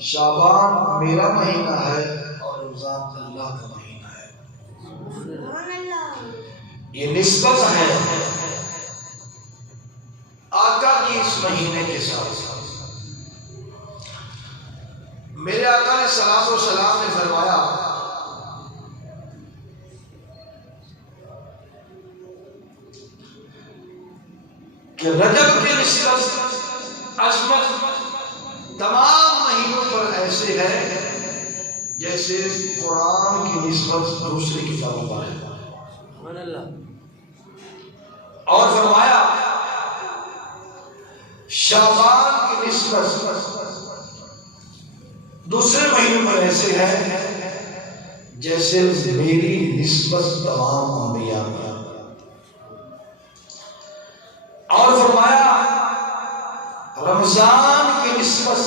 شعبان میرا مہینہ ہے اور رمضان اللہ کا مہینہ ہے. یہ نسبت ہے آقا کی اس مہینے کے ساتھ. میرے آقا نے صلوات و سلام نے فرمایا کہ رجب کی نسبت عظمت تمام مہینوں پر ایسے ہے جیسے قرآن کی نسبت دوسری کتابوں پر ہے. اور فرمایا شعبان کی نسبت دوسرے مہینوں پر ایسے ہے جیسے میری نسبت تمام انبیاء پر. اور فرمایا رمضان کی نسبت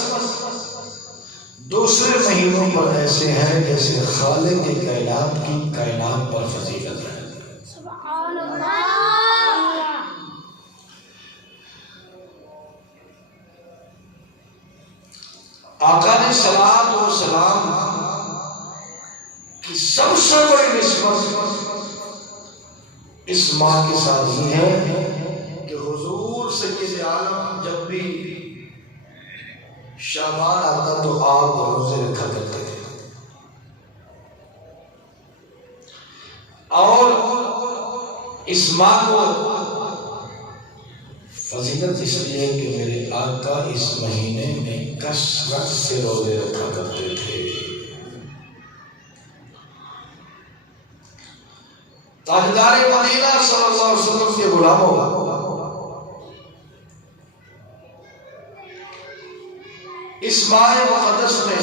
دوسرے مہینوں پر ایسے ہیں جیسے خالق کے کائنات کی کائنات پر فضیلت ہے. سبحان اللہ. آقا نے صلوات و سلام کی سب سے بڑی نسبت اس ماہ کے ساتھ ہی ہے کہ حضور سید عالم جب بھی شعبان آتا تو آپ روزے رکھا کرتے تھے. اور اس ماہ کو فضیلت اس لیے کہ میرے آقا اس مہینے میں کثرت سے روزے رکھا کرتے تھے. تاجدار مدینہ صلی اللہ علیہ وسلم کے غلاموں اس ماہ مقدس میں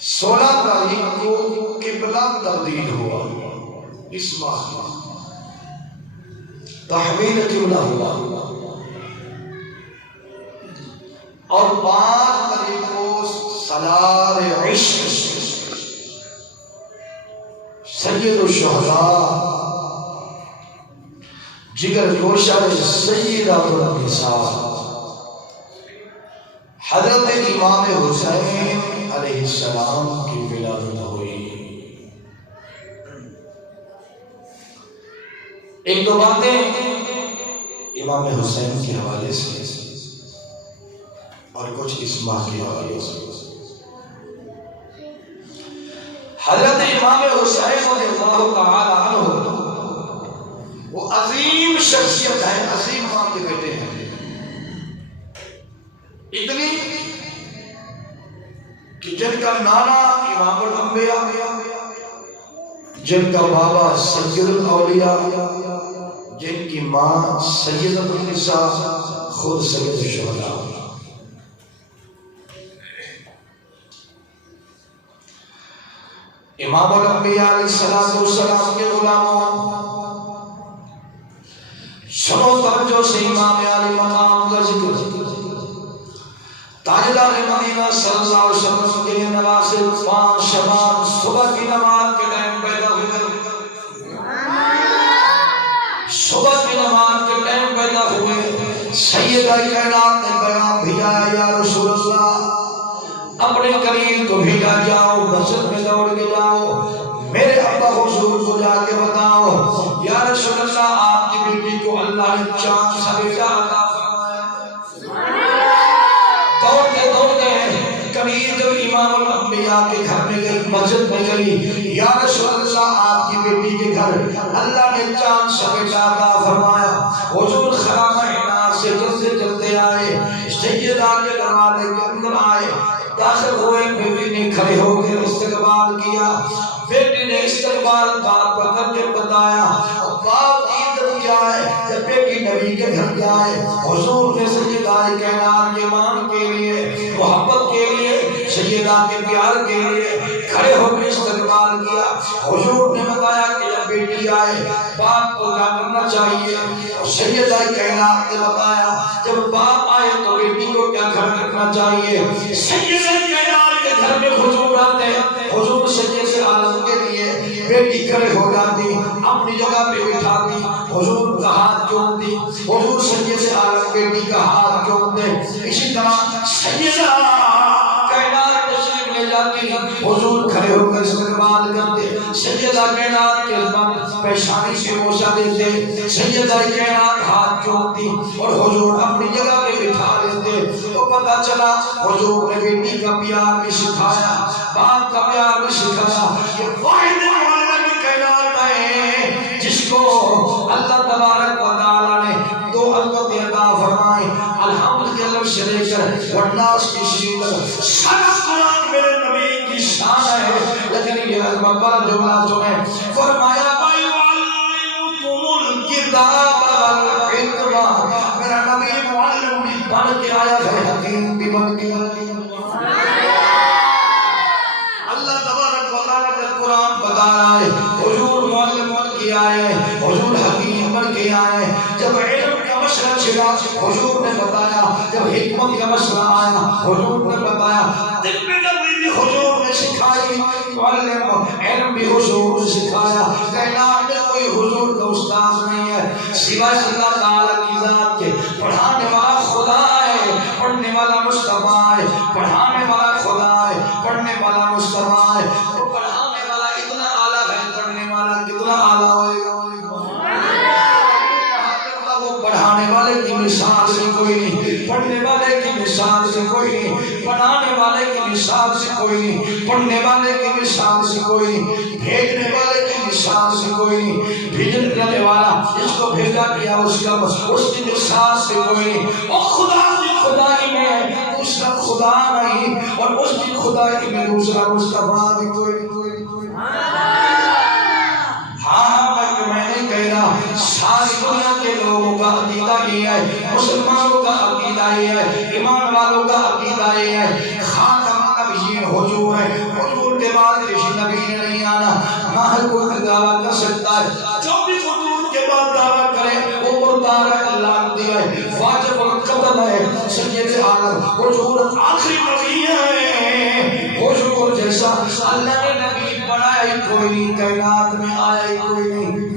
16 تاریخ کو قبلہ تبدیل ہوا. اس ماہ تحویل قبلہ ہوا اور 5 تاریخ کو سالار عشق سید الشہداء جگر گوشہ سیدہ النساء حضرت امام حسین علیہ السلام کی ولادت ہوئی. ایک دو باتیں امام حسین کے حوالے سے اور کچھ اس ماہ کے حوالے سے. حضرت امام حسین رضی اللہ تعالی عنہ وہ عظیم شخصیت ہے, عظیم امام کے بیٹے ہیں. اتنی کہ جن کا نانا امام الانبیاء, جن کا بابا سید الاولیاء, جن کی ماں سیدۃ النساء, خود سید الشہداء. امام الانبیاء علیہ السلام کے غلاموں سنو توجہ سے امام علی مقام کا ذکر. تاجدار مدینہ صلی اللہ علیہ وسلم کے نواسے 5 شبان صبح کی نماز کے ٹائم پیدا ہوئے. صبح کی نماز کے ٹائم پیدا ہوئے. سیدہ کائنات نے پیغام بھیجا یا رسول اللہ اپنے قریب کو بھیجا جاؤ, مسجد میں دوڑ کے جاؤ, میرے ابا حضور کو جا کے بتاؤ یا رسول اللہ آپ کی بیٹی کو اللہ نے چاند سا بیٹا عطا فرمایا. دوڑتے دوڑتے قریب جب امام الانبیاء کے گھر میں گئی, مسجد میں گئی, یا رسول اللہ آپ کی بیٹی کے گھر اللہ نے چاند سا بیٹا عطا فرمایا. حضور خرامہ عنایت سے جلدی چلتے آئے, سیدہ کے دروازے کے اندر آئے, داخل ہوئے. بیٹی نے کھڑے ہو کے استقبال کیا. بیٹی نے استقبال باپ کا کر کے بتایا. باپ کی عزت کیا ہے جب بیٹی نبی کے گھر جائے. حضور نے سیدہ کائنات کے مان کے لیے, محبت کے لیے, سیدہ کے پیار کے لیے کھڑے ہو کے استقبال کیا. حضور نے بتایا کہ جب بیٹی آئے باپ کو کیا کرنا چاہیے. سیدہ کائنات نے بتایا جب باپ آئے تو بیٹی کو کیا کرنا چاہیے. سیدہ کائنات کے گھر میں حضور آتے, حضور سید عالم کے لیے بیٹی کھڑے ہو جاتی, اپنی جگہ پہ بٹھاتی, حضور کا ہاتھ چومتی, حضور سید عالم بیٹی کا ہاتھ چومتے. اسی طرح سیدہ کائنات تشریف لے جاتی، حضور کھڑے ہو کر استقبال کرتے، سیدہ کائنات کے پیشانی سے بوسہ دیتے، سیدہ کائنات ہاتھ جوڑتی اور حضور اپنی جگہ پہ بٹھا لیتے۔ تو پتہ چلا حضور نے بیٹی کا پیار بھی سکھایا، باپ کا پیار بھی سکھایا۔ یہ واحد معلم کائنات ہے جس کو اللہ تبارک و تعالی نے دو الفاظ عطا فرمائے، الحمد کے لفظ سے لے کر والناس کی شدت۔ سارا قرآن میرے نبی کی شان ہے، لیکن یہ بڑا جملہ جو ہے فرمایا وَيُعَلِّمُكُمُ الْكِتَابَ وَالْحِکْمَةَ، میرا نبی معلم بھی بن کے آیا ہے، حکیم بھی بن کے آیا ہے۔ اللہ تبارک و تعالی کا قرآن بتا رہا ہے حضور معلم بن کے آئے، حضور حکیم بن کے آئے۔ جب علم کا مسئلہ چھڑا حضور نے بتایا، جب حکمت کا مسئلہ آیا حضور نے بتایا، طب نبوی بھی حضور نے سکھائی، معلم علم بھی حضور نے سکھایا۔ کائنات میں کوئی حضور کا استاد نہیں ہے سوائے اللہ تعالیٰ کی ذات کے۔ پڑھانے والا خدا ہے، پڑھنے والا مصطفیٰ ہے، پڑھانے والا خدا ہے، پڑھنے والا مصطفیٰ ہے۔ وہ پڑھانے والا اتنا اعلیٰ ہے، پڑھنے والا کتنا اعلیٰ ہوئے گا؟ وہ پڑھانے والے کی مثال سے کوئی نہیں، پڑھنے والے کی مثال سے کوئی نہیں، پڑھانے والے کی مثال سے کوئی نہیں، پڑھنے والے کی مثال سے کوئی نہیں، بھیجنے والے کی مثال سے کوئی نہیں، بھیجنے والا جس کو بھیجا گیا اس کی مثال سے کوئی نہیں۔ وہ خدا کی خدائی میں دوسرا خدا نہیں، اور اس کی خدائی میں دوسرا مصطفیٰ بھی کوئی نہیں۔ میں نہیں کہہ رہا، ساری دنیا کے لوگوں کا عقیدہ یہ ہے، مسلمانوں کا عقیدہ یہ ہے، ایمان والوں کا عقیدہ یہ ہے، خاتم النبیین حضور ہے، حضور کے بعد کسی نبی نے نہیں آنا۔ نہ ہر کوئی دعویٰ کر سکتا ہے، جو بھی حضور کے بعد دعویٰ کرے وہ مردار ہے، اللہ نے دیا ہے، واجب القتل ہے۔ سید عالم حضور آخری نبی ہے، حضور جیسا اللہ نے نبی بنایا ہی کوئی نہیں، کائنات میں آیا ہی کوئی نہیں۔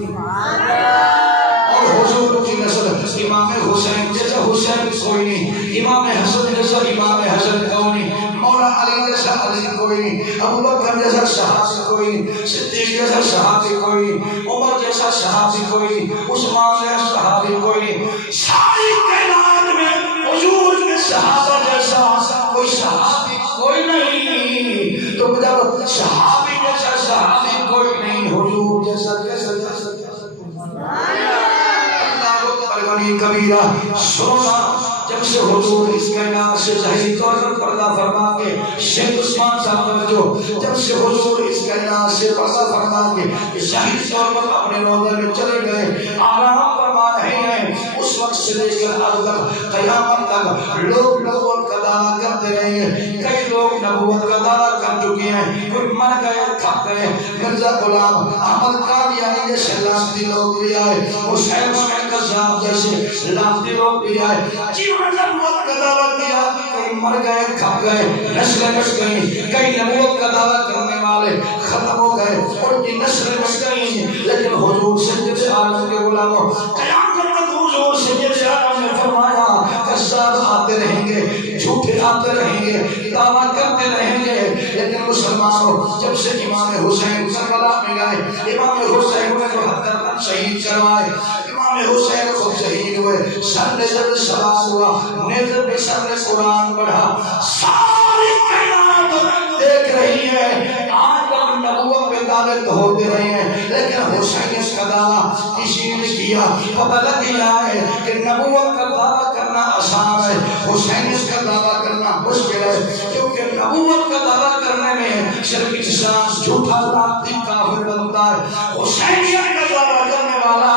اور حضور کی نسل امام حسین جیسا حسین کوئی نہیں، امام حسن جیسا امام حسن کوئی نہیں، مولا علی جیسا علی کوئی نہیں، ابو بکر جیسا صحابی کوئی نہیں، صدیق جیسا صحابی کوئی نہیں، عمر جیسا صحابی کوئی نہیں، عثمان جیسا صحابی کوئی نہیں۔ ساری کائنات میں حضور کے صحابہ جیسا کوئی صحابی کوئی نہیں، تو جب صحابی جیسا صحابی کوئی نہیں، حضور جیسا کیسا جیسا کبیرہ سونا۔ جب سے حضور اس کائنات سے ظاہری طور پر پردہ فرما کے شیخ عثمان صاحب توجہ، جب سے حضور اس کائنات سے پردہ فرما کے ظاہری طور پر اپنے روضے میں چلے گئے، آرام فرما رہے ہیں، اس وقت سے لے کر اب تک قیامت تک لوگ نبوت کا دعویٰ کرتے رہیں گے۔ کئی لوگ نبوت کا دعویٰ کر چکے ہیں، کوئی مر گئے کھپ گئے، مرزا غلام احمد قادیانی جیسے لافتی لوگ بھی آئے، حسین قذاب جیسے لافتی لوگ بھی آئے، جنہوں نے نبوت کا دعویٰ کیا، کئی مر گئے کھپ گئے، نسلیں مٹ گئیں، کئی نبوت کا دعویٰ کرنے والے ختم ہو گئے، ان کی نسلیں مٹ گئیں، لیکن حضور سید عالم کے غلاموں قیامت تک حضور سید عالم نے فرمایا قذاب آتے رہیں گے، جھوٹے آتے رہیں گے، دعویٰ کرتے رہیں گے، لیکن مسلمانوں جب سے امام حسین کربلا میں گئے، امام حسین نے 72 رن شہید کروائے، امام حسین خود شہید ہوئے، سر نے جب سوال ہوا، نیزے پہ سر نے قرآن پڑھا، ساری کائنات دیکھ رہی ہے، آج تک نبوت پہ دعوے تو ہوتے رہے ہیں، لیکن حسین کا دعویٰ کسی نے کیا، پتہ لگ گیا ہے کہ نبوت کا دعویٰ کرنا آسان ہے، حسین کا دعویٰ کرنا مشکل ہے، کیونکہ نبوت کا دعویٰ کرنے میں صرف انسان جھوٹا لاتی کافر بنتا ہے، حسینیت کا دعویٰ کرنے والا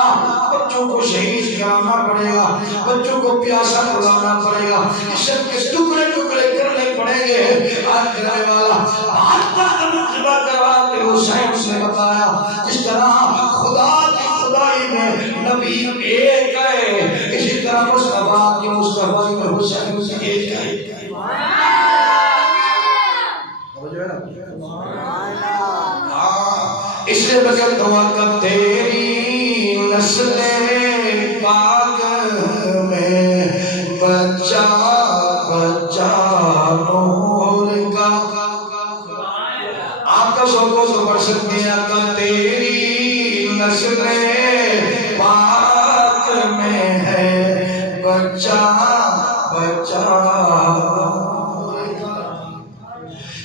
بچوں کو شہید کرانا پڑے گا، بچوں کو پیاسا کرانا پڑے گا، جسم کے ٹکڑے ٹکڑے کرنے پڑیں گے، آج کرنے والا حتیٰ تنقبہ کروا کے حسین سے بتایا، جس طرح خدا کی خدائی میں نبی ایک ہے، اسی طرح مصطفیٰ کی مصطفیٰ میں حسین سے ایک ہے۔ اس لیے بغیر دعا کا تیری نسل پاک میں بچہ بچہ نور کا آقا سوکو تو پڑھ سکتے ہیں آقا تیری نسل پاک میں ہے بچہ بچہ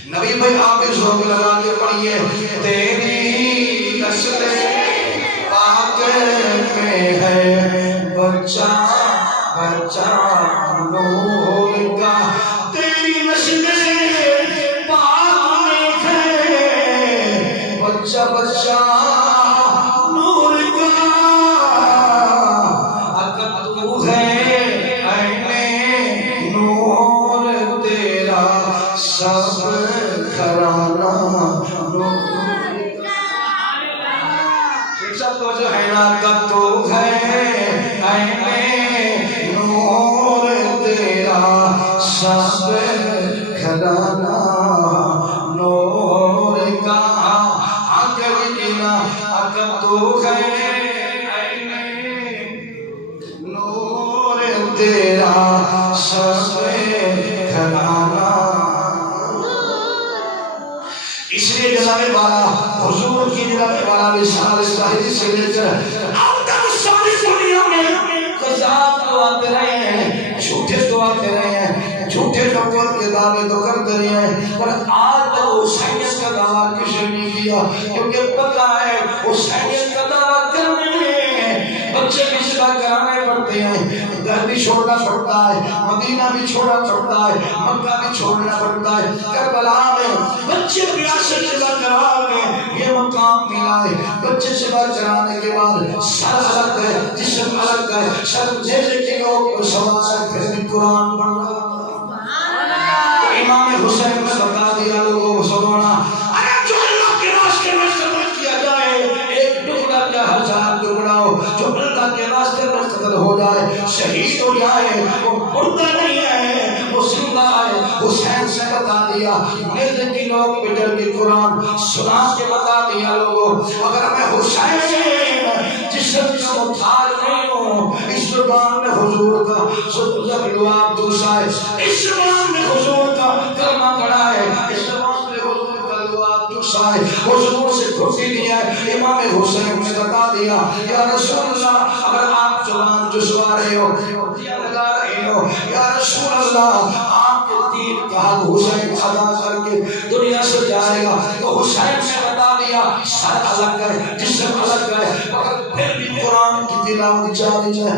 نبی بھائی آپ اس روک لگا کے پڑھئے تیری نسل پاک میں ہے بچہ بچہ نور کا تیری نسل پاک میں ہے بچہ بچہ نور کا اگر تو ہے عین نور تیرا سب گھرانہ نور کا تو جو ہے نا اگر تو ہے عین نور تیرا سب گھرانہ نور کا اگر تو ہے نور تیرا سب گھرانہ اس لیے جناب والا حضور کی جناب والا رسالہ صاحب سے لے کر اب تک ساری دنیا میں قضات تو آتے رہے ہیں جھوٹے تو آتے رہے ہیں جھوٹے نبوت کے دعوے تو کرتے رہے ہیں پر آج تک حسینیت کا دعویٰ کسی نے نہیں کیا کیونکہ پتہ ہے حسینیت کا دعویٰ کرنے میں بچے بھی صدا کرانے پڑتے ہیں گھر بھی چھوڑنا پڑتا ہے مدینہ بھی چھوڑنا پڑتا ہے مکہ بھی چھوڑنا پڑتا ہے کربلا میں بچے پیاسے صدا کرا کے یہ مقام ملا ہے بچے صدا کرانے کے بعد سر الگ ہے جسم الگ ہے سر جیسے کہ لوگ سوال پھر بھی قرآن پڑھنا امام حسین نے بتا دیا لوگوں کو سنونا اگر جو اللہ کے راستے میں قتل کیا جائے ایک ٹکڑا کیا 1000 ٹکڑا ہو جو اللہ کے راستے میں قتل ہو جائے شہید ہو جائے وہ مردہ نہیں ہے وہ زندہ ہے حسین سے بتا دیا میرے کی لوگ پٹر کے قرآن سنا کے بتا دیا لوگوں اگر میں حسین جسم کا متحال نہیں ہوں اس زبان میں حضور کا سب لواب دوسرا ہے اس زبان میں حضور کا کلمہ پڑھا ہے اس زبان میں حضور کا لواب دوسرا ہے حضور سے کھوٹی دیا ہے امام حسین نے بتا دیا یا رسول اللہ اگر آپ زبان جسوا رہے ہو دیا لگا رہے ہو یا رسول اللہ آپ کے دین کا حق حسین ادا کر کے دنیا سے جائے گا تو حسین نے بتا دیا سر الگ ہے جسم الگ ہے مگر پھر بھی قرآن کی تلاوت جاری ہے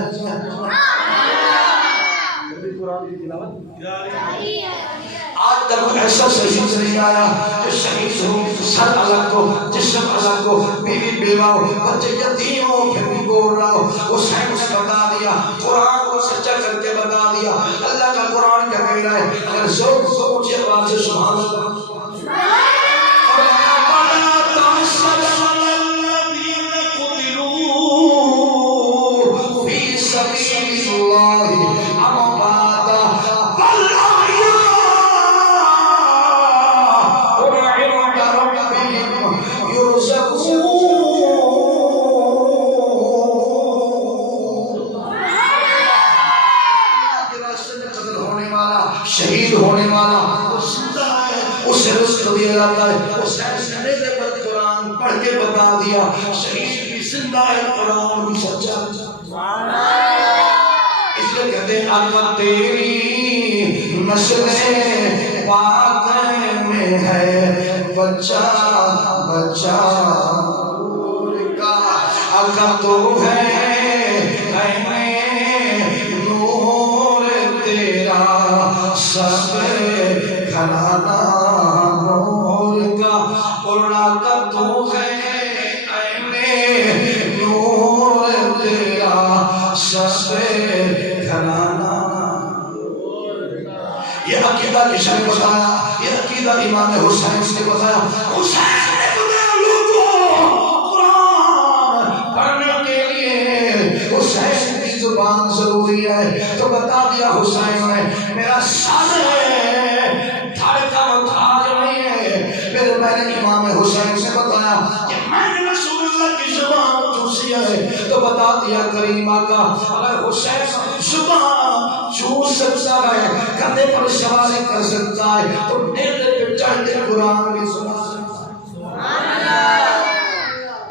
آج تک ایسا شہید نہیں آیا جو شہید ہو سر الگ ہو جسم الگ ہو بیوی بیوہ ہو بچے یتیم ہو پھر بھی بول رہا ہو حسین نے بتا دیا قرآن کو سچا کر کے بتا دیا اللہ کا قرآن کیا کہہ رہا ہے اگر ذوق کو اونچی آواز سے سبحان اللہ شہید ہونے والا اسے رزق دیا جاتا ہے حسین سنے دے پر قرآن پڑھ کے بتا دیا شہید بھی زندہ ہے قرآن بھی سچا اس لیے کہتے ہیں آقا تیری نسل پاک میں ہے بچہ بچہ کا آقا تو ہے سب گھرانہ نور کا قرآن کا تو ہے عین نور تیرا سب گھرانہ یہ عقیدہ کس نے بتایا یہ عقیدہ امام حسین نے بتایا حسین نے بتایا لوگوں قرآن پڑھنے کے لیے حسین کی زبان ضروری ہے تو بتا دیا حسین نے میرا ساز ہے دھڑکا محتاج نہیں ہے پھر میں نے امام حسین سے بتایا کہ میں نے رسول اللہ کی زبان چوسی ہے تو بتا دیا کریم آقا اگر حسین زبان چوس سکتا ہے گھوڑے پر سواری کر سکتا ہے تو نیزے پہ چڑھ کے قرآن بھی سنا سکتا ہے۔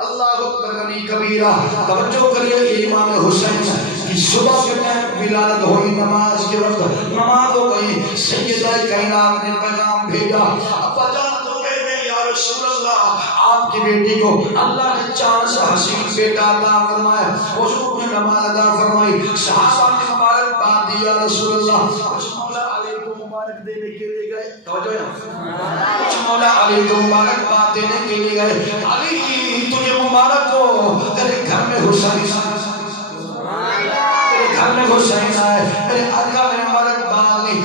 اللہ اکبر غنی کبیرہ۔ توجہ کریے امام حسین کی صبح کے ٹائم ولادت ہوئی، نماز کے وقت نماز ہو گئی، سیدہ کائنات نے پیغام بھیجا، ابا جان تو کہتے ہیں یا رسول اللہ آپ کی بیٹی کو اللہ نے چاند سے حسین بیٹا عطا فرمایا، حضور نے نماز ادا فرمائی، صحابہ نے مبارک بات دی یا رسول اللہ، کچھ مولا علی کو مبارک دینے کے لیے گئے، توجہ ہے، کچھ مولا علی کو مبارک بات دینے کے لیے گئے، علی تجھے مبارک ہو، تیرے گھر میں حسین تیرے گھر میں حسین آئے، میرے آقا میں مبارک بات نہیں،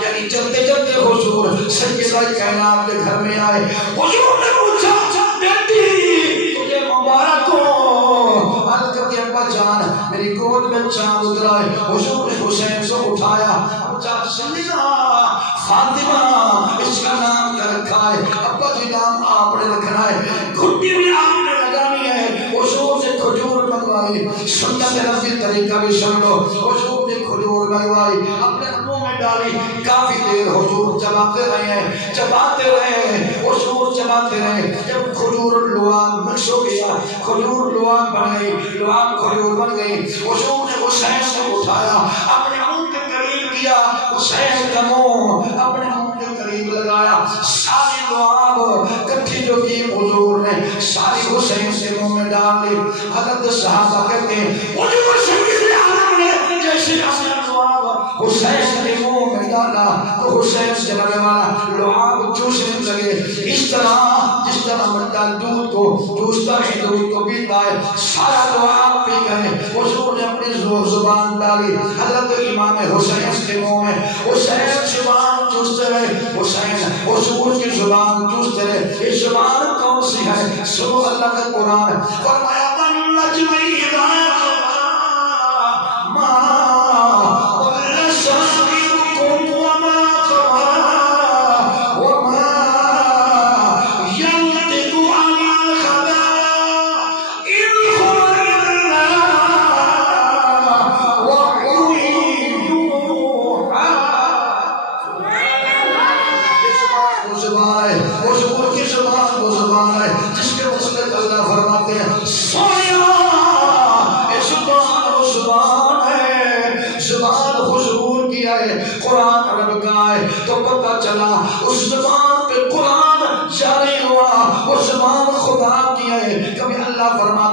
یعنی چلتے چلتے حضور سیدہ کائنات کے گھر میں آئے، حضور نے پوچھا بیٹی تجھے مبارک ہو، عرض کر کے ابا جان میری گود میں چاند اترا ہے، حضور نے حسین سے اٹھایا، پوچھا سیدہ فاطمہ اس کا نام کیا رکھا ہے، ابا جی نام آپ نے رکھنا ہے، گھٹی بھی آپ نے لگانی ہے، حضور سے کھجور منگوائی، سنت نبی طریقہ بھی سن لو، حضور نے کھجور منگوائی، اپنے منہ میں ڈالی، کافی دیر حضور چباتے رہے ہیں، چباتے رہے ہیں، حضور چباتے رہے، جب کھجور لعاب مکس ہو گیا، کھجور لعاب بن گئی، لعاب کھجور بن گئی، حضور نے حسین سے اٹھایا، اپنے منہ کے قریب کیا، حسین کا منہ اپنے منہ کے قریب لگایا، ساری لعاب کٹھی جو کی حضور نے ساری حسین سے منہ میں ڈال لی، حضرت صحابہ کہتے ہیں حضور سید عالم نے جیسے اپنے لعاب حسین کے منہ میں ڈالا تو حسین سے لگنے والا لعاب چوسنے لگے، اس طرح جس طرح بندہ دودھ کو چوستا ہے، دودھ کو پیتا ہے، سارا لعاب پی گئے، حضور نے اپنی زبان ڈالی حضرت امام حسین کے منہ میں، حسین زبان چوستے رہے، حسین حضور کی زبان چوستے رہے، یہ زبان کون سی ہے؟ سنو اللہ کا قرآن، فرمایا من نجم اذا قرآن رب کا ہے تو پتہ چلا اس زبان پہ قرآن جاری ہوا، وہ زبان خدا کی ہے، کبھی اللہ فرماتا